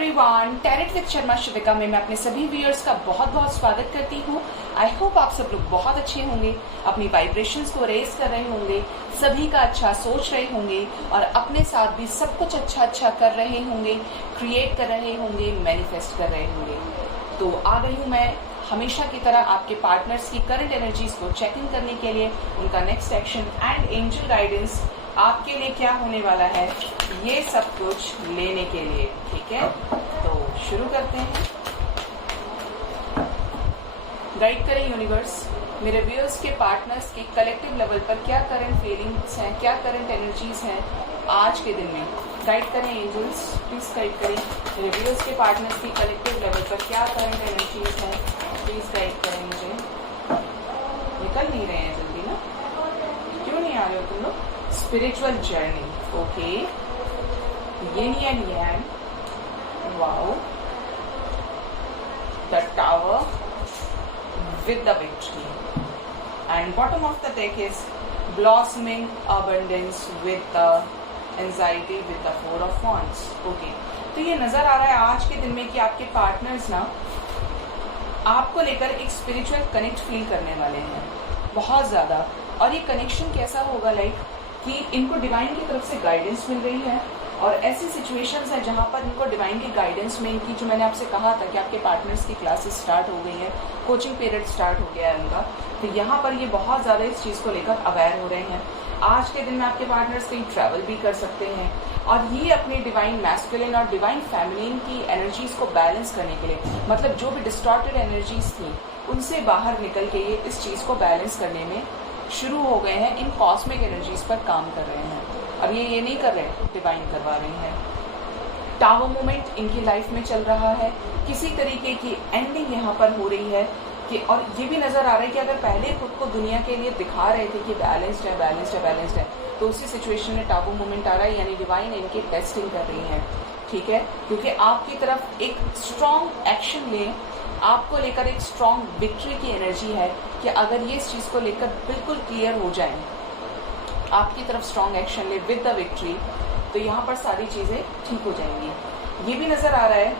Everyone, tarot with Sharma शिविका में मैं अपने सभी व्यूअर्स का बहुत बहुत स्वागत करती हूँ। आई होप आप सब लोग बहुत अच्छे होंगे, अपनी वाइब्रेशंस को रेज कर रहे होंगे, सभी का अच्छा सोच रहे होंगे और अपने साथ भी सब कुछ अच्छा कर रहे होंगे, क्रिएट कर रहे होंगे, मैनिफेस्ट कर रहे होंगे। तो आ गई हूँ मैं हमेशा की तरह आपके पार्टनर्स की करंट एनर्जीज को चेक इन करने के लिए, उनका next action and angel guidance आपके लिए क्या होने वाला है, ये सब कुछ लेने के लिए। ठीक है, तो शुरू करते हैं। गाइड करें यूनिवर्स, मेरे व्यूअर्स के पार्टनर्स के कलेक्टिव लेवल पर क्या करंट फीलिंग्स हैं, क्या करंट एनर्जीज हैं आज के दिन में। गाइड करें एंजल्स, प्लीज गाइड करें मेरे व्यूअर्स के पार्टनर्स की कलेक्टिव लेवल पर क्या करंट एनर्जीज हैं, प्लीज गाइड करें मुझे। निकल नहीं रहे हैं जल्दी ना, क्यों नहीं आ रहे हो तुम लोग। Spiritual journey, okay, yin and yang, wow, the tower with the victory, and bottom of the deck is blossoming abundance with the anxiety with the four of wands. Okay, तो ये नजर आ रहा है आज के दिन में कि आपके पार्टनर्स ना आपको लेकर एक स्पिरिचुअल कनेक्ट फील करने वाले हैं बहुत ज्यादा। और ये कनेक्शन कैसा होगा, लाइक कि इनको डिवाइन की तरफ से गाइडेंस मिल रही है और ऐसी सिचुएशंस हैं जहां पर इनको डिवाइन की गाइडेंस में इनकी, जो मैंने आपसे कहा था कि आपके पार्टनर्स की क्लासेस स्टार्ट हो गई हैं, कोचिंग पीरियड स्टार्ट हो गया है उनका, तो यहाँ पर ये बहुत ज़्यादा इस चीज़ को लेकर अवेयर हो रहे हैं। आज के दिन में आपके पार्टनर्स कहीं ट्रैवल भी कर सकते हैं और ये अपनी डिवाइन मैस्कुलिन और डिवाइन फेमिनिन की एनर्जीज को बैलेंस करने के लिए, मतलब जो भी डिस्टॉर्टेड एनर्जीज थी उनसे बाहर निकल के ये इस चीज़ को बैलेंस करने में शुरू हो गए हैं, इन कॉस्मिक एनर्जीज पर काम कर रहे हैं। अब ये नहीं कर रहे, डिवाइन करवा रहे हैं। टावर मूवमेंट इनकी लाइफ में चल रहा है, किसी तरीके की एंडिंग यहाँ पर हो रही है कि, और ये भी नजर आ रहा है कि अगर पहले खुद को दुनिया के लिए दिखा रहे थे कि बैलेंस्ड है, तो उसी सिचुएशन में टावर मूवमेंट आ रहा है, यानी डिवाइन इनकी टेस्टिंग कर रही है। ठीक है, क्योंकि आपकी तरफ एक स्ट्रॉन्ग एक्शन ले, आपको लेकर एक स्ट्रॉन्ग विक्ट्री की एनर्जी है कि अगर ये इस चीज को लेकर बिल्कुल क्लियर हो जाए, आपकी तरफ स्ट्रॉन्ग एक्शन ले विद द विक्ट्री, तो यहाँ पर सारी चीजें ठीक हो जाएंगी। ये भी नजर आ रहा है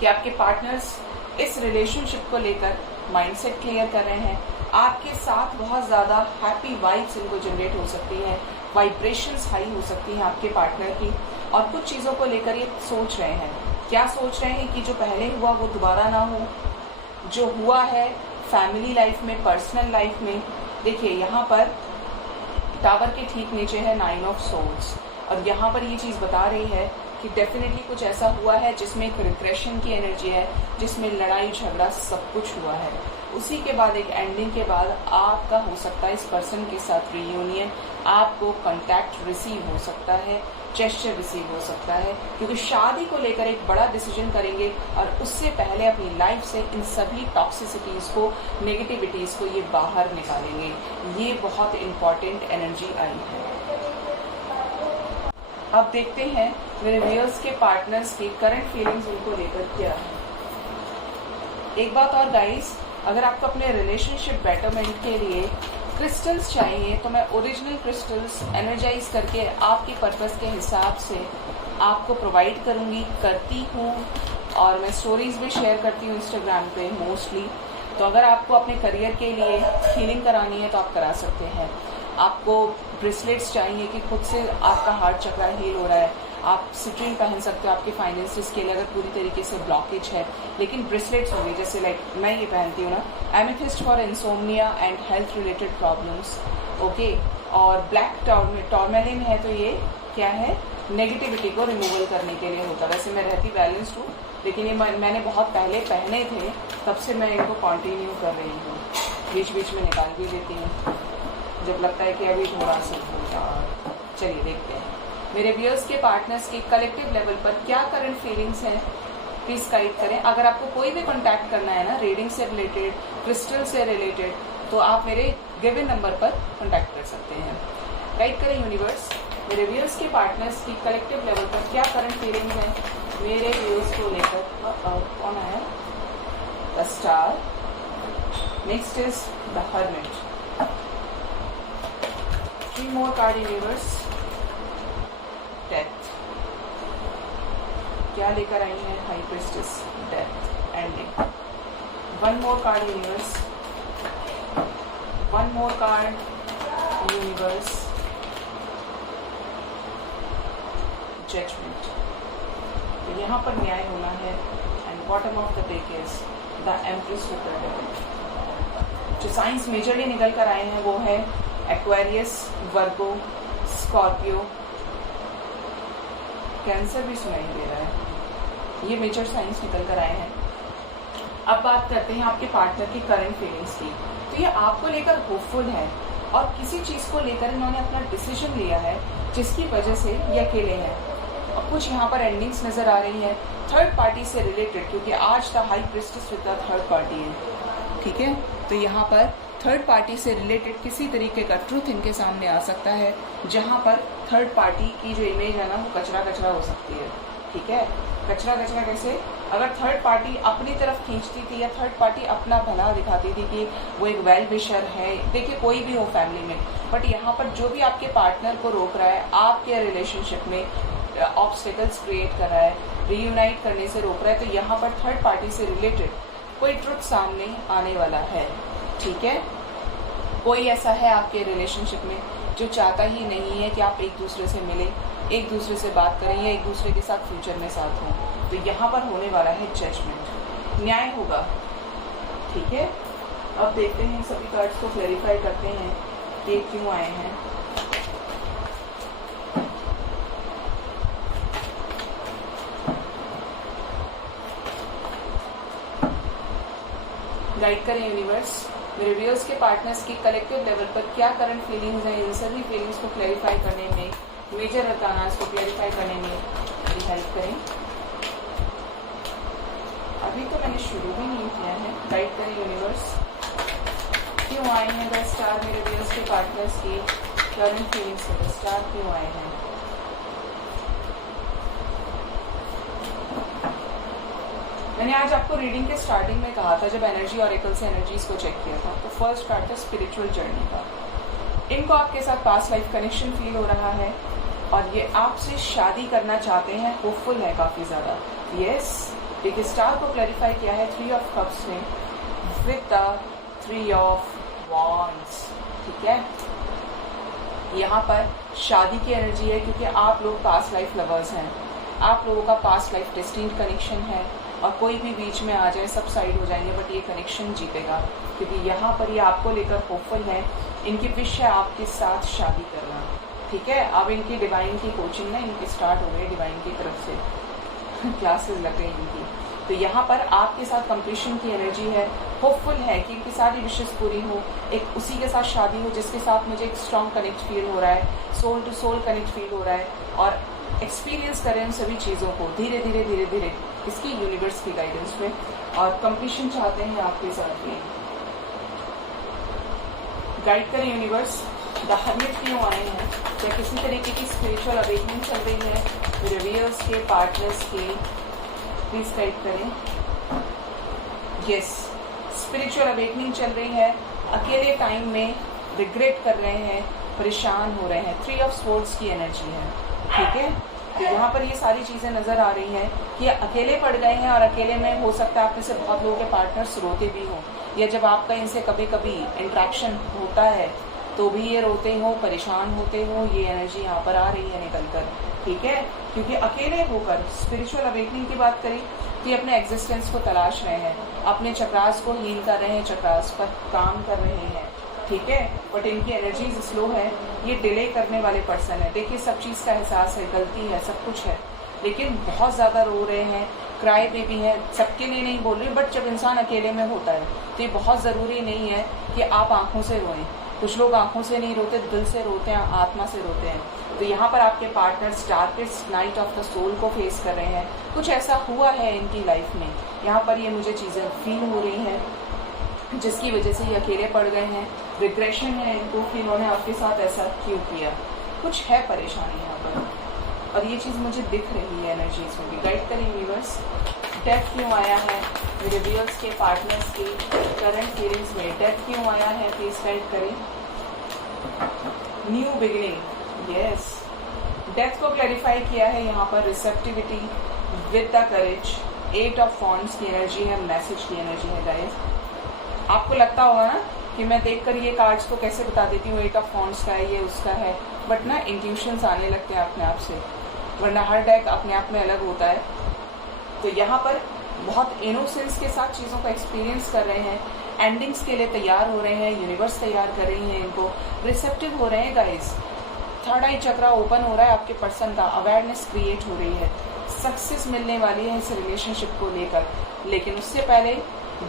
कि आपके पार्टनर्स इस रिलेशनशिप को लेकर माइंडसेट क्लियर कर रहे हैं, आपके साथ बहुत ज्यादा हैप्पी वाइब्स इनको जनरेट हो सकती हैं, वाइब्रेशंस हाई हो सकती हैं आपके पार्टनर की, और कुछ चीजों को लेकर ये सोच रहे हैं। क्या सोच रहे हैं कि जो पहले हुआ वो दोबारा ना हो, जो हुआ है फैमिली लाइफ में, पर्सनल लाइफ में। देखिए यहाँ पर टावर के ठीक नीचे है 9 ऑफ सोर्ड्स, और यहाँ पर ये चीज बता रही है कि डेफिनेटली कुछ ऐसा हुआ है जिसमें एक रिग्रेशन की एनर्जी है, जिसमें लड़ाई झगड़ा सब कुछ हुआ है। उसी के बाद एक एंडिंग के बाद आपका हो सकता है इस पर्सन के साथ रियूनियन, आपको कांटेक्ट रिसीव हो सकता है, जेस्चर रिसीव हो सकता है, क्योंकि शादी को लेकर एक बड़ा डिसीजन करेंगे और उससे पहले अपनी लाइफ से इन सभी टॉक्सिसिटीज को, नेगेटिविटीज को ये बाहर निकालेंगे। ये बहुत इंपॉर्टेंट एनर्जी आई है। अब देखते हैं मेरे व्यूअर्स के पार्टनर्स की करंट फीलिंग्स उनको लेकर क्या है। एक बात और गाइस, अगर आपको अपने रिलेशनशिप बेटरमेंट के लिए क्रिस्टल्स चाहिए तो मैं ओरिजिनल क्रिस्टल्स एनर्जाइज करके आपकी पर्पस के हिसाब से आपको प्रोवाइड करती हूँ, और मैं स्टोरीज भी शेयर करती हूँ इंस्टाग्राम पे मोस्टली। तो अगर आपको अपने करियर के लिए हीलिंग करानी है तो आप करा सकते हैं। आपको ब्रेसलेट्स चाहिए कि खुद से आपका हार्ट चक्र हील हो रहा है, आप सिट्रीन पहन सकते हो आपके फाइनेंसिस के लिए अगर पूरी तरीके से ब्लॉकेज है, लेकिन ब्रेसलेट्स होंगे, जैसे लाइक मैं ये पहनती हूँ ना, amethyst for insomnia and health related problems, okay. और ब्लैक टॉर्मेलिन है, तो ये क्या है, नेगेटिविटी को रिमूवल करने के लिए होता है। वैसे मैं रहती बैलेंस्ड हूँ, लेकिन ये मैंने बहुत पहले पहने थे, तब से मैं इनको कंटिन्यू कर रही हूँ, बीच बीच में निकाल भी देती हूँ जब लगता है कि अभी थोड़ा सा होगा। चलिए देखते हैं मेरे व्यूअर्स के पार्टनर्स की कलेक्टिव लेवल पर क्या करंट फीलिंग्स हैं, प्लीज गाइड करें। अगर आपको कोई भी कांटेक्ट करना है ना, रीडिंग से रिलेटेड, क्रिस्टल से रिलेटेड, तो आप मेरे गिवन नंबर पर कांटेक्ट कर सकते हैं। गाइड करें यूनिवर्स, मेरे व्यूअर्स के पार्टनर्स की कलेक्टिव लेवल पर क्या करंट फीलिंग्स हैं मेरे व्यूअर्स को लेकर। कौन है, the star, next is the hermit. 3 more card universe, death. क्या क्या लेकर आई हैं? High priestess, death, ending. One more card universe, one more card universe, judgment. तो यहाँ पर न्याय होना है। And bottom of the deck is the empress with the devil. जो साइंस मेजरली निकल कर आए हैं वो है एक्वेरियस, वर्गो, स्कॉर्पियो, कैंसर भी सुनाई दे रहा है। ये मेजर साइंस निकल कर आए हैं। अब बात करते हैं आपके पार्टनर की करंट फीलिंग्स की। तो ये आपको लेकर होपफुल है और किसी चीज़ को लेकर इन्होंने अपना डिसीजन लिया है जिसकी वजह से ये अकेले हैं। और कुछ यहाँ पर एंडिंग्स नज़र आ रही है थर्ड पार्टी से रिलेटेड, क्योंकि आज the high priestess with the third party है, ठीक है। तो यहाँ पर थर्ड पार्टी से रिलेटेड किसी तरीके का ट्रूथ इनके सामने आ सकता है, जहाँ पर थर्ड पार्टी की जो इमेज है ना वो कचरा कचरा हो सकती है, ठीक है। कचरा कचरा कैसे? अगर थर्ड पार्टी अपनी तरफ खींचती थी या थर्ड पार्टी अपना भला दिखाती थी कि वो एक वेल विशर है, देखिए कोई भी हो फैमिली में, बट यहाँ पर जो भी आपके पार्टनर को रोक रहा है, आपके रिलेशनशिप में ऑब्स्टिकल्स क्रिएट कर रहा है, रीयूनाइट करने से रोक रहा है, तो यहाँ पर थर्ड पार्टी से रिलेटेड कोई ट्रुथ सामने आने वाला है, ठीक है। कोई ऐसा है आपके रिलेशनशिप में जो चाहता ही नहीं है कि आप एक दूसरे से मिलें, एक दूसरे से बात करें या एक दूसरे के साथ फ्यूचर में साथ हों। तो यहाँ पर होने वाला है जजमेंट, न्याय होगा, ठीक है। अब देखते हैं सभी कार्ड्स को क्लैरिफाई करते हैं कि क्यों आए हैं। गाइड करें यूनिवर्स, मेरे व्यूअर्स के पार्टनर्स की कलेक्टिव लेवल पर क्या करंट फीलिंग्स हैं, इन सभी फीलिंग्स को क्लैरिफाई करने में, मेजर अरकानास को क्लैरिफाई करने में मेरी हेल्प करें। अभी तो मैंने शुरू भी नहीं किया है। गाइड करें यूनिवर्स, क्यों आए हैं द स्टार मेरे व्यूअर्स के पार्टनर्स की करंट फीलिंग्स से, द स्टार क्यों आए हैं। मैंने आज आपको रीडिंग के स्टार्टिंग में कहा था, जब एनर्जी ऑरेकल से एनर्जीज को चेक किया था, तो फर्स्ट कार्ड था स्पिरिचुअल जर्नी का। इनको आपके साथ पास्ट लाइफ कनेक्शन फील हो रहा है और ये आपसे शादी करना चाहते हैं, होपफुल है काफी ज्यादा। यस, देखिए स्टार को क्लैरिफाई किया है 3 ऑफ कप्स में विद द 3 ऑफ वॉन्ड्स, ठीक है। यहाँ पर शादी की एनर्जी है क्योंकि आप लोग पास्ट लाइफ लवर्स हैं, आप लोगों का पास्ट लाइफ डेस्टिन्ड कनेक्शन है और कोई भी बीच में आ जाए सब साइड हो जाएंगे, बट ये कनेक्शन जीतेगा क्योंकि यहाँ पर ये आपको लेकर होपफुल है। इनकी विश है आपके साथ शादी करना, ठीक है। अब इनकी डिवाइन की कोचिंग ना इनकी स्टार्ट हो गई, डिवाइन की तरफ से क्लासेस लग गई इनकी। तो यहाँ पर आपके साथ कंप्लीशन की एनर्जी है, होपफुल है कि इनकी सारी विशेष पूरी हो, एक उसी के साथ शादी हो जिसके साथ मुझे एक स्ट्रॉन्ग कनेक्ट फील हो रहा है, soul to soul connect feel हो रहा है, और एक्सपीरियंस करें उन सभी चीज़ों को धीरे धीरे धीरे धीरे इसकी यूनिवर्स की गाइडेंस में, और कंप्लीशन चाहते हैं आपके साथ भी। गाइड करें यूनिवर्स, द हर्मिट क्यों आए हैं, क्या किसी तरीके की स्पिरिचुअल अवेकनिंग चल रही है मेरे व्यूअर्स के पार्टनर्स की, प्लीज गाइड करें। यस, स्पिरिचुअल अवेकनिंग चल रही है, अकेले टाइम में रिग्रेट कर रहे हैं, परेशान हो रहे हैं, 3 ऑफ स्वॉर्ड्स की एनर्जी है, ठीक है। तो यहाँ पर ये सारी चीज़ें नज़र आ रही हैं कि अकेले पड़ गए हैं और अकेले में हो सकता है आप में से बहुत लोगों के पार्टनर्स रोते भी हों, या जब आपका इनसे कभी कभी इंट्रैक्शन होता है तो भी ये रोते हो, परेशान होते हो, ये एनर्जी यहाँ पर आ रही है निकल कर, ठीक है। क्योंकि अकेले होकर स्पिरिचुअल अवेकनिंग की बात करें कि अपने एग्जिस्टेंस को तलाश रहे हैं, अपने चक्रास को हील कर रहे हैं, चक्रास पर काम कर रहे हैं, ठीक है। बट इनकी एनर्जीज स्लो है, ये डिले करने वाले पर्सन है। देखिए सब चीज़ का एहसास है, गलती है, सब कुछ है, लेकिन बहुत ज़्यादा रो रहे हैं, क्राई बेबी है। सबके लिए नहीं बोल रही, बट जब इंसान अकेले में होता है तो ये बहुत ज़रूरी नहीं है कि आप आंखों से रोएं। कुछ लोग आंखों से नहीं रोते, दिल से रोते हैं, आत्मा से रोते हैं। तो यहाँ पर आपके partners darkest night of the soul को फेस कर रहे हैं, कुछ ऐसा हुआ है इनकी लाइफ में, यहाँ पर ये मुझे चीज़ें फील हो रही हैं जिसकी वजह से ये अकेले पड़ गए हैं। रिग्रेशन है इनको कि इन्होंने आपके साथ ऐसा क्यों किया, कुछ है परेशानी यहाँ पर, और ये चीज़ मुझे दिख रही है एनर्जीज में भी। गाइड करें यूनिवर्स, डेथ क्यों आया है मेरे व्यूअर्स के पार्टनर्स की करंट फीलिंग्स में, डेथ क्यों आया है प्लीज गाइड करें। न्यू बिगिनिंग, यस, डेथ को क्लैरिफाई किया है यहाँ पर receptivity with the courage, 8 of wands की एनर्जी है, मैसेज की एनर्जी है गाइस। आपको लगता होगा ना कि मैं देखकर ये कार्ड्स को कैसे बता देती हूँ 8 ऑफ वॉन्ड्स का है, ये उसका है, बट ना इंट्यूशंस आने लगते हैं अपने आप से, वरना हर डेक अपने आप में अलग होता है। तो यहाँ पर बहुत इनोसेंस के साथ चीज़ों का एक्सपीरियंस कर रहे हैं, एंडिंग्स के लिए तैयार हो रहे हैं, यूनिवर्स तैयार कर रही है इनको, रिसेप्टिव हो रहे हैं गाइस। थर्ड आई चक्रा ओपन हो रहा है आपके पर्सन का, अवेयरनेस क्रिएट हो रही है, सक्सेस मिलने वाली है इस रिलेशनशिप को लेकर। लेकिन उससे पहले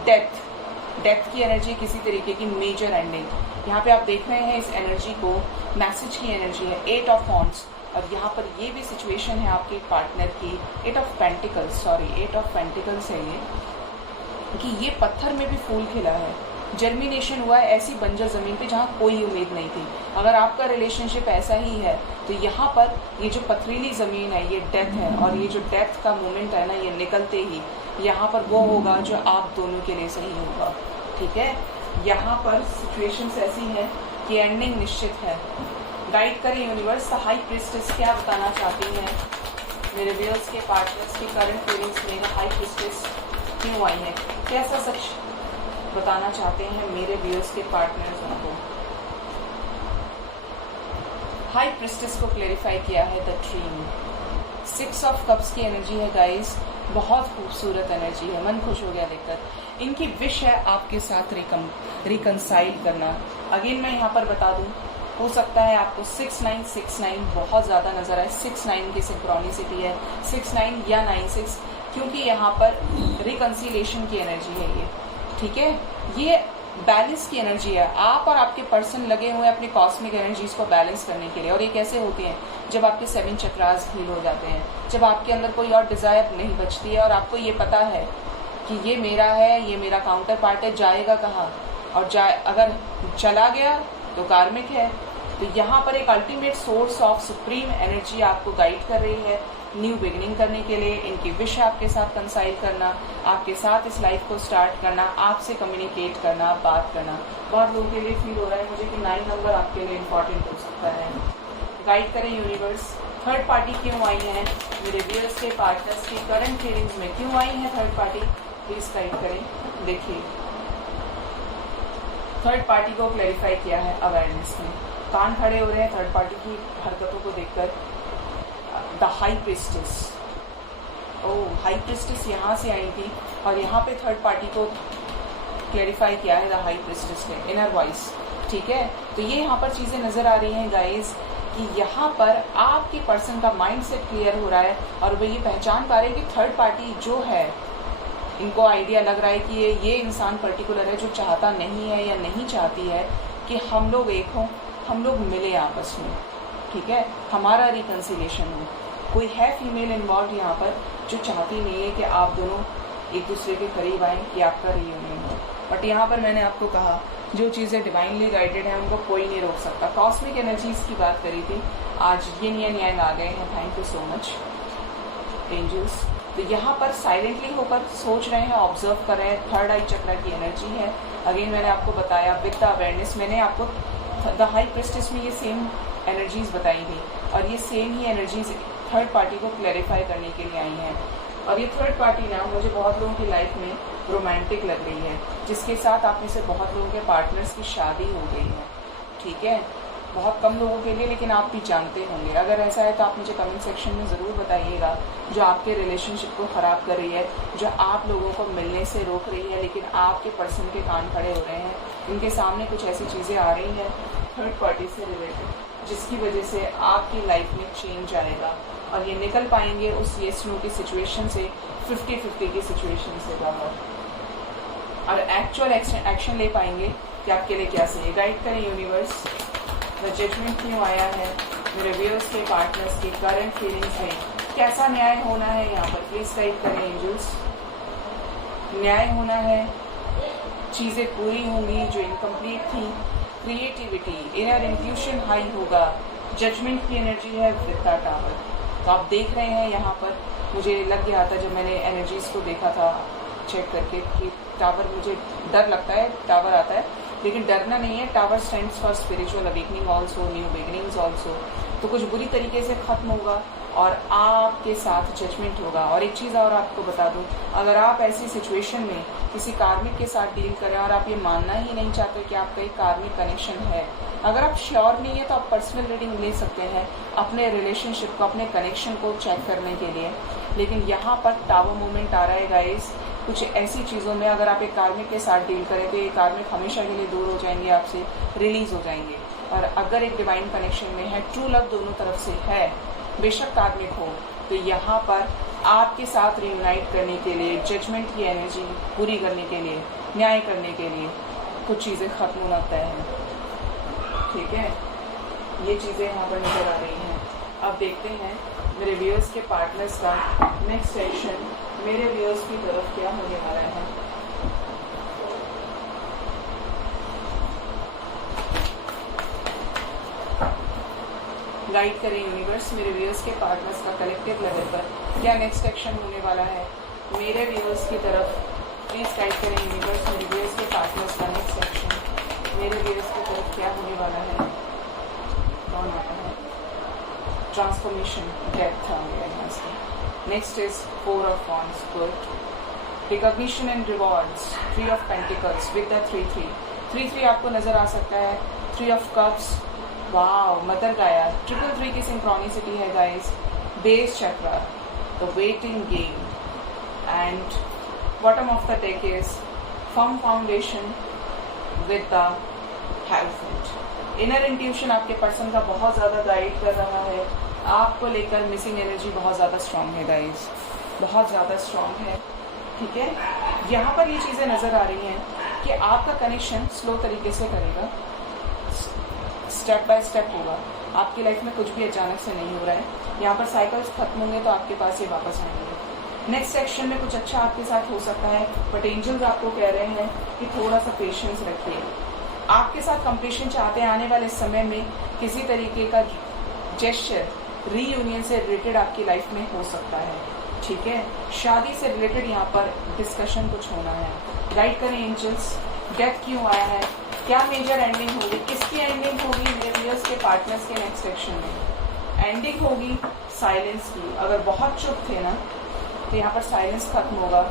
डेथ की एनर्जी, किसी तरीके की मेजर एंडिंग। यहाँ पे आप देख रहे हैं इस एनर्जी को, मैसेज की एनर्जी है, 8 ऑफ वॉन्ड्स, और यहाँ पर ये भी सिचुएशन है आपके पार्टनर की 8 ऑफ पेंटिकल्स है ये, कि ये पत्थर में भी फूल खिला है, जर्मिनेशन हुआ है ऐसी बंजर ज़मीन पे जहाँ कोई उम्मीद नहीं थी। अगर आपका रिलेशनशिप ऐसा ही है तो यहाँ पर ये जो पथरीली ज़मीन है ये डेथ है, और ये जो डेथ का मोमेंट है ना, ये निकलते ही यहाँ पर वो होगा जो आप दोनों के लिए सही होगा। ठीक है, यहाँ पर सिचुएशंस ऐसी हैं कि एंडिंग निश्चित है। गाइड करें यूनिवर्स, द हाई प्रीस्टेस क्या बताना चाहती हैं मेरे व्यूअर्स के पार्टनर्स की करंट फीलिंग्स में। हाई प्रीस्टेस क्यों आई है, कैसा सच बताना चाहते हैं मेरे व्यूअर्स के पार्टनर्स उनको। हाई प्रीस्टेस को क्लैरिफाई किया है द ड्रीम, 6 ऑफ कप्स की एनर्जी है गाइस, बहुत खूबसूरत एनर्जी है, मन खुश हो गया देखकर। इनकी विश है आपके साथ रिकंसाइल करना। अगेन मैं यहाँ पर बता दूँ, हो सकता है आपको 6969 बहुत ज़्यादा नज़र आए, 69 की सिंक्रोनिसिटी है, 69 या 96, क्योंकि यहाँ पर रिकंसिलेशन की एनर्जी है ये। ठीक है, ये बैलेंस की एनर्जी है, आप और आपके पर्सन लगे हुए हैं अपनी कॉस्मिक एनर्जीज को बैलेंस करने के लिए। और ये कैसे होती हैं, जब आपके 7 चक्रास हील हो जाते हैं, जब आपके अंदर कोई और डिज़ायर नहीं बचती है और आपको ये पता है कि ये मेरा है, ये मेरा काउंटर पार्ट है, जाएगा कहाँ, और अगर चला गया तो कार्मिक है। तो यहाँ पर एक ultimate source of supreme energy आपको गाइड कर रही है न्यू बिगिनिंग करने के लिए। इनकी विश आपके साथ कंसाइल करना, आपके साथ इस लाइफ को स्टार्ट करना, आपसे कम्युनिकेट करना, बात करना। बहुत लोगों के लिए फील हो रहा है मुझे कि 9 नंबर आपके लिए इम्पोर्टेंट हो सकता है। गाइड करें यूनिवर्स, थर्ड पार्टी क्यों आई है मेरे व्यूअर्स के पार्टनर्स की करंट फीलिंग्स में, क्यों आई है थर्ड पार्टी, प्लीज गाइड करें। देखिए, थर्ड पार्टी को क्लैरिफाई किया है अवेयरनेस में, कान खड़े हो रहे हैं थर्ड पार्टी की हरकतों को देखकर। The high priestess, oh high priestess यहाँ से आई थी, और यहाँ पे थर्ड पार्टी को क्लैरिफाई किया है द हाई प्रीस्टेस ने, इनर वॉइस। ठीक है, तो ये यहाँ पर चीज़ें नज़र आ रही हैं गाइज कि यहाँ पर आपके पर्सन का माइंड सेट क्लियर हो रहा है, और वो ये पहचान पा रहे हैं कि थर्ड पार्टी जो है, इनको आइडिया लग रहा है कि ये इंसान पर्टिकुलर है जो चाहता नहीं है या नहीं चाहती है कि हम लोग एक हों, हम लोग मिले आपस में। ठीक है, हमारा रिकन्सिलेशन हो। कोई है फीमेल इन्वॉल्व यहाँ पर जो चाहती नहीं है कि आप दोनों एक दूसरे के करीब आएँ, कि आपका रियूनियन हो। बट यहाँ पर मैंने आपको कहा जो चीज़ें डिवाइनली गाइडेड हैं उनको कोई नहीं रोक सकता। कॉस्मिक एनर्जीज़ की बात करी थी, आज यिन एंड यांग आ गए हैं, thank you so much angels. तो यहाँ पर साइलेंटली होकर सोच रहे हैं, ऑब्जर्व कर रहे हैं, थर्ड आई चक्र की एनर्जी है। अगेन मैंने आपको बताया विद द अवेयरनेस, मैंने आपको द हाई प्रीस्टेस में ये सेम एनर्जीज बताई थी, और ये सेम ही एनर्जीज थर्ड पार्टी को क्लैरिफाई करने के लिए आई हैं। और ये थर्ड पार्टी ना मुझे बहुत लोगों की लाइफ में रोमांटिक लग रही है, जिसके साथ आप में से बहुत लोगों के पार्टनर्स की शादी हो गई है। ठीक है, बहुत कम लोगों के लिए, लेकिन आप भी जानते होंगे। अगर ऐसा है तो आप मुझे कमेंट सेक्शन में ज़रूर बताइएगा, जो आपके रिलेशनशिप को ख़राब कर रही है, जो आप लोगों को मिलने से रोक रही है, लेकिन आपके पर्सन के कान खड़े हो रहे हैं, इनके सामने कुछ ऐसी चीज़ें आ रही हैं थर्ड पार्टी से रिलेटेड, जिसकी वजह से आपकी लाइफ में चेंज आएगा, और ये निकल पाएंगे उस येस नो की सिचुएशन से, 50-50 की सिचुएशन से बाहर, और एक्चुअल एक्शन ले पाएंगे कि आपके लिए क्या सही है। गाइड करें यूनिवर्स, द जजमेंट क्यों आया है मेरे व्यूअर्स के पार्टनर्स की करंट फीलिंग्स में, कैसा न्याय होना है यहाँ पर, प्लीज गाइड करें एंजल्स। न्याय होना है, चीज़ें पूरी होंगी जो इनकम्प्लीट थी, क्रिएटिविटी, इनर इंट्यूशन हाई होगा, जजमेंट की एनर्जी है विद द टावर। तो आप देख रहे हैं यहाँ पर, मुझे लग गया था जब मैंने एनर्जीज को देखा था चेक करके कि टावर, मुझे डर लगता है टावर आता है, लेकिन डरना नहीं है। Tower stands for spiritual awakening also, new beginnings also. तो कुछ बुरी तरीके से ख़त्म होगा और आपके साथ जजमेंट होगा। और एक चीज़ और आपको बता दूं, अगर आप ऐसी सिचुएशन में किसी कार्मिक के साथ डील करें और आप ये मानना ही नहीं चाहते कि आपका एक कार्मिक कनेक्शन है, अगर आप श्योर नहीं है तो आप पर्सनल रीडिंग ले सकते हैं अपने रिलेशनशिप को, अपने कनेक्शन को चेक करने के लिए। लेकिन यहाँ पर टावर मूवमेंट आ रहा है गाइस। कुछ ऐसी चीज़ों में अगर आप एक कार्मिक के साथ डील करें तो ये कार्मिक हमेशा के लिए दूर हो जाएंगे, आपसे रिलीज हो जाएंगे। और अगर एक डिवाइन कनेक्शन में है, ट्रू लव दोनों तरफ से है, बेशक कार्मिक हो, तो यहाँ पर आपके साथ रियूनाइट करने के लिए, जजमेंट की एनर्जी पूरी करने के लिए, न्याय करने के लिए कुछ चीज़ें खत्म होना तय है। ठीक है, ये चीज़ें यहाँ पर नजर आ रही हैं। अब देखते हैं मेरे व्यूअर्स के पार्टनर्स का नेक्स्ट सेक्शन मेरे व्यूअर्स की तरफ क्या होने वाला है। गाइड करें यूनिवर्स मेरे व्यूअर्स के पार्टनर्स का कलेक्टिव लेवल पर क्या नेक्स्ट एक्शन होने वाला है मेरे व्यूअर्स की तरफ। प्लीज गाइड करें यूनिवर्स मेरे व्यूअर्स के पार्टनर्स का नेक्स्ट एक्शन मेरे व्यूअर्स की तरफ क्या होने वाला है। कौन आता है? ट्रांसफॉर्मेशन, डेप्थ आ गया यहाँ से। Next is 4 of Wands, good. Recognition and rewards, 3 of Pentacles with the 3-3. 3-3 आपको नजर आ सकता है। 3 of Cups, वाओ, मदर गाया। 3-3 की सिंक्रोनिसिटी है guys. Base chakra, the waiting game, and bottom of the deck is firm foundation with the health. Inner intuition आपके person का बहुत ज़्यादा गाइड कर रहा है। आपको लेकर मिसिंग एनर्जी बहुत ज़्यादा स्ट्रांग है गाइस, बहुत ज़्यादा स्ट्रांग है। ठीक है, यहाँ पर ये चीज़ें नज़र आ रही हैं कि आपका कनेक्शन स्लो तरीके से करेगा, स्टेप बाय स्टेप होगा। आपकी लाइफ में कुछ भी अचानक से नहीं हो रहा है। यहाँ पर साइकिल्स खत्म होंगे तो आपके पास ये वापस आएंगे। नेक्स्ट सेक्शन में कुछ अच्छा आपके साथ हो सकता है, बट एंजल्स आपको कह रहे हैं कि थोड़ा सा पेशेंस रखिए। आपके साथ कंप्लीशन चाहते हैं आने वाले समय में किसी तरीके का जेस्चर रीयूनियन से रिलेटेड आपकी लाइफ में हो सकता है। ठीक है, शादी से रिलेटेड यहाँ पर डिस्कशन कुछ होना है। गाइड करें एंजल्स, डेथ क्यों आया है, क्या मेजर एंडिंग होगी, किसकी एंडिंग होगी मेरे व्यूअर्स के पार्टनर्स के नेक्स्ट सेक्शन में। एंडिंग होगी साइलेंस की। अगर बहुत चुप थे ना तो यहाँ पर साइलेंस खत्म होगा,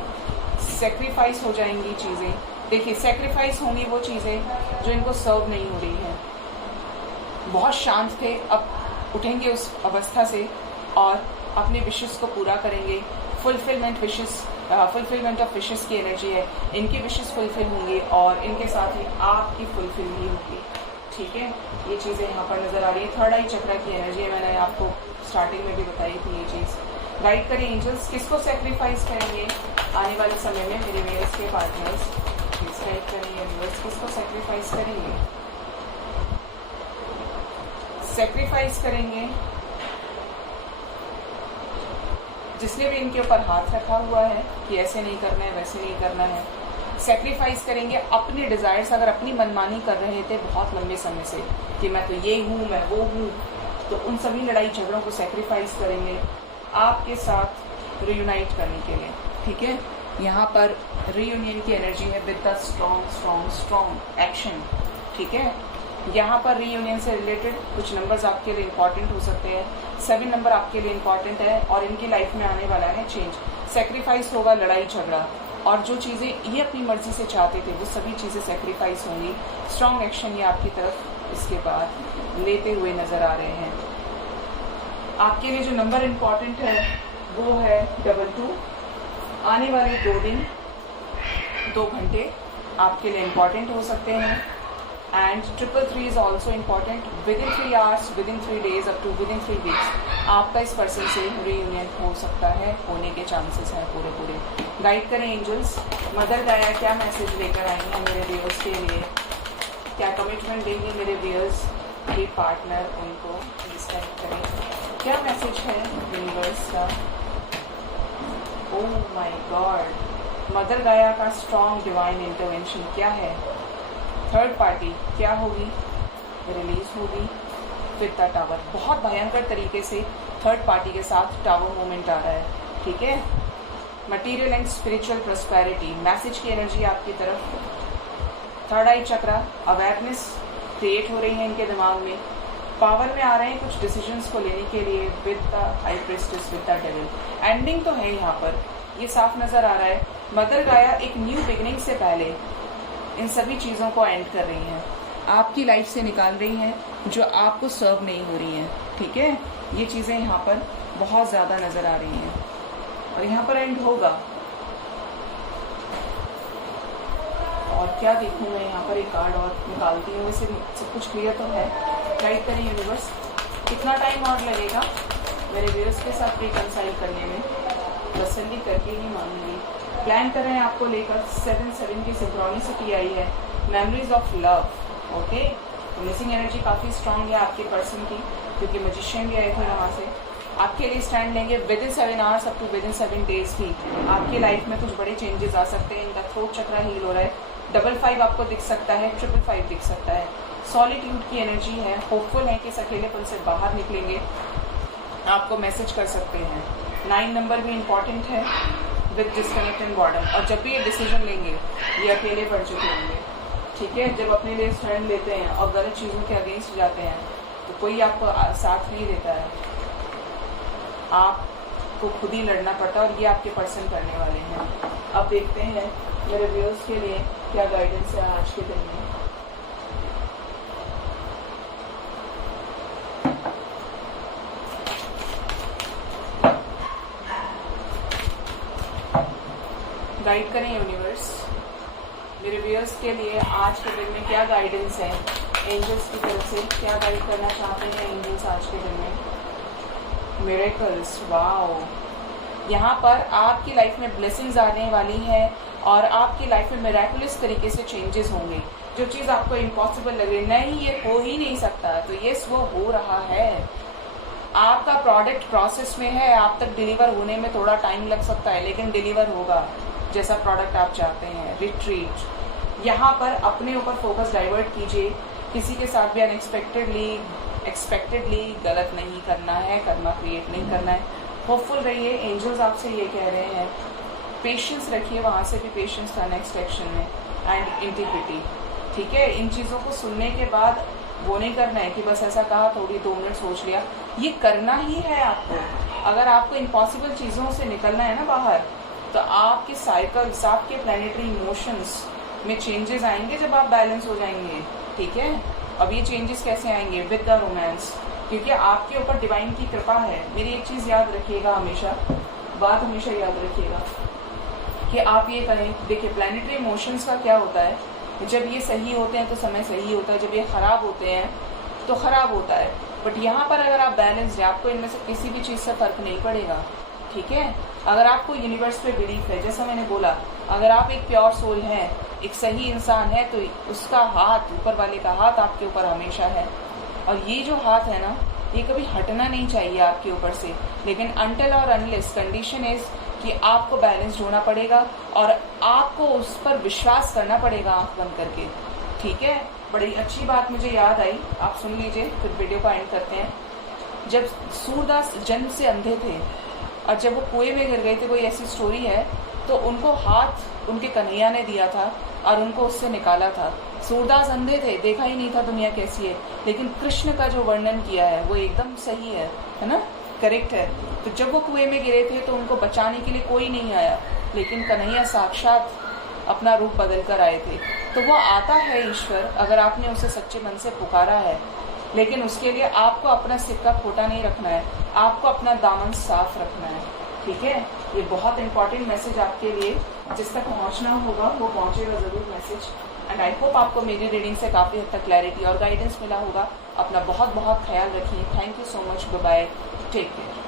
सेक्रीफाइस हो जाएंगी चीज़ें। देखिए, सेक्रीफाइस होंगी वो चीज़ें जो इनको सर्व नहीं हो रही हैं। बहुत शांत थे, अब उठेंगे उस अवस्था से और अपने विशेस को पूरा करेंगे। फुलफिलमेंट ऑफ विशेस की एनर्जी है। इनकी विशेस फुलफिल होंगी और इनके साथ ही आपकी फुलफिल भी होगी। ठीक है, ये चीज़ें यहाँ पर नज़र आ रही है। थर्ड आई चक्र की एनर्जी है, मैंने आपको स्टार्टिंग में भी बताई थी ये चीज़। गाइड करें एंजल्स, किसको सेक्रीफाइस करेंगे आने वाले समय में मेरे व्यूअर्स के पार्टनर्स। प्लीज गाइड करें व्यूअर्स, किसको सेक्रीफाइस करेंगे। सेक्रीफाइस करेंगे जिसने भी इनके ऊपर हाथ रखा हुआ है कि ऐसे नहीं करना है, वैसे नहीं करना है। सेक्रीफाइस करेंगे अपने डिजायर्स। अगर अपनी मनमानी कर रहे थे बहुत लंबे समय से कि मैं तो ये हूँ, मैं वो हूँ, तो उन सभी लड़ाई झगड़ों को सेक्रीफाइस करेंगे आपके साथ रियूनाइट करने के लिए। ठीक है, यहाँ पर रीयूनियन की एनर्जी है with the strong strong strong action. ठीक है, यहाँ पर रीयूनियन से रिलेटेड कुछ नंबर्स आपके लिए इंपॉर्टेंट हो सकते हैं। 7 नंबर आपके लिए इंपॉर्टेंट है और इनकी लाइफ में आने वाला है चेंज। सेक्रीफाइस होगा, लड़ाई झगड़ा, और जो चीज़ें ये अपनी मर्जी से चाहते थे वो सभी चीज़ें सेक्रीफाइस होंगी। स्ट्रॉन्ग एक्शन ये आपकी तरफ इसके बाद लेते हुए नजर आ रहे हैं। आपके लिए जो नंबर इंपॉर्टेंट है वो है 22। आने वाले 2 दिन 2 घंटे आपके लिए इंपॉर्टेंट हो सकते हैं। And 333 is also important. Within 3 hours, within 3 days, up to within 3 weeks आपका इस पर्सन से रीयूनियन हो सकता है, होने के चांसेस हैं पूरे। गाइड करें एंजल्स, मदर गाया क्या मैसेज लेकर आई हैं मेरे व्यूअर्स के लिए, क्या कमिटमेंट देंगे मेरे व्यूअर्स के पार्टनर उनको। प्लीज गाइड करें क्या मैसेज है यूनिवर्स का। ओह माय गॉड, मदर गाया का स्ट्रॉन्ग डिवाइन इंटरवेंशन क्या है। थर्ड पार्टी क्या होगी, रिलीज होगी विद द टावर। बहुत भयंकर तरीके से थर्ड पार्टी के साथ टावर मूवमेंट आ रहा है। ठीक है, material and spiritual prosperity message की एनर्जी आपकी तरफ। थर्ड आई चक्रा, अवेयरनेस क्रिएट हो रही है इनके दिमाग में। पावर में आ रहे हैं कुछ डिसीजंस को लेने के लिए with the high priestess with the devil. Ending तो है यहाँ पर, ये साफ नजर आ रहा है। मदर गाया एक न्यू बिगनिंग से पहले इन सभी चीज़ों को एंड कर रही हैं, आपकी लाइफ से निकाल रही हैं जो आपको सर्व नहीं हो रही हैं। ठीक है, ये चीज़ें यहाँ पर बहुत ज़्यादा नज़र आ रही हैं और यहाँ पर एंड होगा। और क्या देखूँ मैं यहाँ पर, एक कार्ड और निकालती हूँ। वैसे सब कुछ क्लियर तो है। गाइड करें यूनिवर्स, कितना टाइम और लगेगा मेरे व्यूअर्स के साथ रिकंसाइल करने में, तसल्ली करके ही मांगूंगी। प्लान कर रहे हैं आपको लेकर 7-7 की सिंक्रोनिसिटी आई है, मेमोरीज ऑफ लव। ओके, तो मिसिंग एनर्जी काफ़ी स्ट्रांग है आपके पर्सन की, क्योंकि मैजिशियन भी आए थे वहाँ से। आपके लिए स्टैंड लेंगे within 7 hours up to within 7 days भी आपकी लाइफ में कुछ बड़े चेंजेस आ सकते हैं। इनका थ्रोट चक्रा हील हो रहा है। 55 आपको दिख सकता है, 555 दिख सकता है। सॉलिट्यूड की एनर्जी है, होपफुल है कि इस अकेलेपन से बाहर निकलेंगे, आपको मैसेज कर सकते हैं। 9 नंबर भी इम्पॉर्टेंट है विद डिस्कनेक्ट एंड बॉर्डर। और जब भी ये डिसीजन लेंगे ये अकेले पड़ चुके होंगे। ठीक है, जब अपने लिए स्टैंड लेते हैं और गलत चीज़ों के अगेंस्ट जाते हैं तो कोई आपको साथ नहीं देता है, आपको खुद ही लड़ना पड़ता है और ये आपके पर्सन करने वाले हैं। अब देखते हैं मेरे व्यूअर्स के लिए क्या गाइडेंस है आज के दिन में। गाइड करें यूनिवर्स, मेरे व्यूअर्स के लिए आज के दिन में क्या गाइडेंस है एंजल्स की तरफ से, क्या गाइड करना चाहते हैं एंजल्स आज के दिन में। मिरेकल्स, वाओ, यहाँ पर आपकी लाइफ में ब्लेसिंग्स आने वाली है और आपकी लाइफ में मिरेकुलस तरीके से चेंजेस होंगे। जो चीज़ आपको इम्पॉसिबल लग रही नहीं, ये हो ही नहीं सकता, तो यस वो हो रहा है। आपका प्रोडक्ट प्रोसेस में है, आप तक डिलीवर होने में थोड़ा टाइम लग सकता है, लेकिन डिलीवर होगा जैसा प्रोडक्ट आप चाहते हैं। रिट्रीट, यहाँ पर अपने ऊपर फोकस डाइवर्ट कीजिए। किसी के साथ भी एक्सपेक्टेडली गलत नहीं करना है, कर्मा क्रिएट नहीं करना है। होपफुल रहिए, एंजल्स आपसे ये कह रहे हैं। पेशेंस रखिए, वहाँ से भी पेशेंस था नेक्स्ट एक्शन में, एंड इंटीग्रिटी। ठीक है, इन चीज़ों को सुनने के बाद वो नहीं करना है कि बस ऐसा कहा, थोड़ी 2 मिनट सोच लिया, ये करना ही है आपको। अगर आपको इम्पॉसिबल चीज़ों से निकलना है ना बाहर, तो आपके साइकिल्स, आपके प्लैनेटरी इमोशंस में चेंजेस आएंगे जब आप बैलेंस हो जाएंगे। ठीक है, अब ये चेंजेस कैसे आएंगे? विद द रोमांस, क्योंकि आपके ऊपर डिवाइन की कृपा है। मेरी एक चीज़ याद रखिएगा, हमेशा बात हमेशा याद रखिएगा कि आप ये करें। देखिए, प्लैनेटरी इमोशंस का क्या होता है, जब ये सही होते हैं तो समय सही होता है, जब ये खराब होते हैं तो खराब होता है। बट यहाँ पर अगर आप बैलेंस हैं, आपको इनमें से किसी भी चीज़ से फर्क नहीं पड़ेगा। ठीक है, अगर आपको यूनिवर्स पे बिलीफ है, जैसा मैंने बोला, अगर आप एक प्योर सोल हैं, एक सही इंसान है, तो उसका हाथ, ऊपर वाले का हाथ आपके ऊपर हमेशा है। और ये जो हाथ है ना, ये कभी हटना नहीं चाहिए आपके ऊपर से। लेकिन अनटिल और अनलेस कंडीशन इज कि आपको बैलेंस होना पड़ेगा और आपको उस पर विश्वास करना पड़ेगा आंख बंद करके। ठीक है, बड़ी अच्छी बात मुझे याद आई, आप सुन लीजिए, फिर वीडियो को एंड करते हैं। जब सूरदास जन्म से अंधे थे और जब वो कुएं में गिर गए थे, कोई ऐसी स्टोरी है, तो उनको हाथ उनके कन्हैया ने दिया था और उनको उससे निकाला था। सूरदास अंधे थे, देखा ही नहीं था दुनिया कैसी है, लेकिन कृष्ण का जो वर्णन किया है वो एकदम सही है ना, करेक्ट है। तो जब वो कुएं में गिरे थे तो उनको बचाने के लिए कोई नहीं आया, लेकिन कन्हैया साक्षात अपना रूप बदल कर आए थे। तो वो आता है ईश्वर, अगर आपने उसे सच्चे मन से पुकारा है, लेकिन उसके लिए आपको अपना सिक्का खोटा नहीं रखना है, आपको अपना दामन साफ रखना है। ठीक है, ये बहुत इंपॉर्टेंट मैसेज आपके लिए, जिस तक पहुंचना होगा वो पहुंचेगा जरूर मैसेज। एंड आई होप आपको मेरी रीडिंग से काफ़ी हद तक क्लैरिटी और गाइडेंस मिला होगा। अपना बहुत बहुत ख्याल रखिए। Thank you so much, bye bye, take care.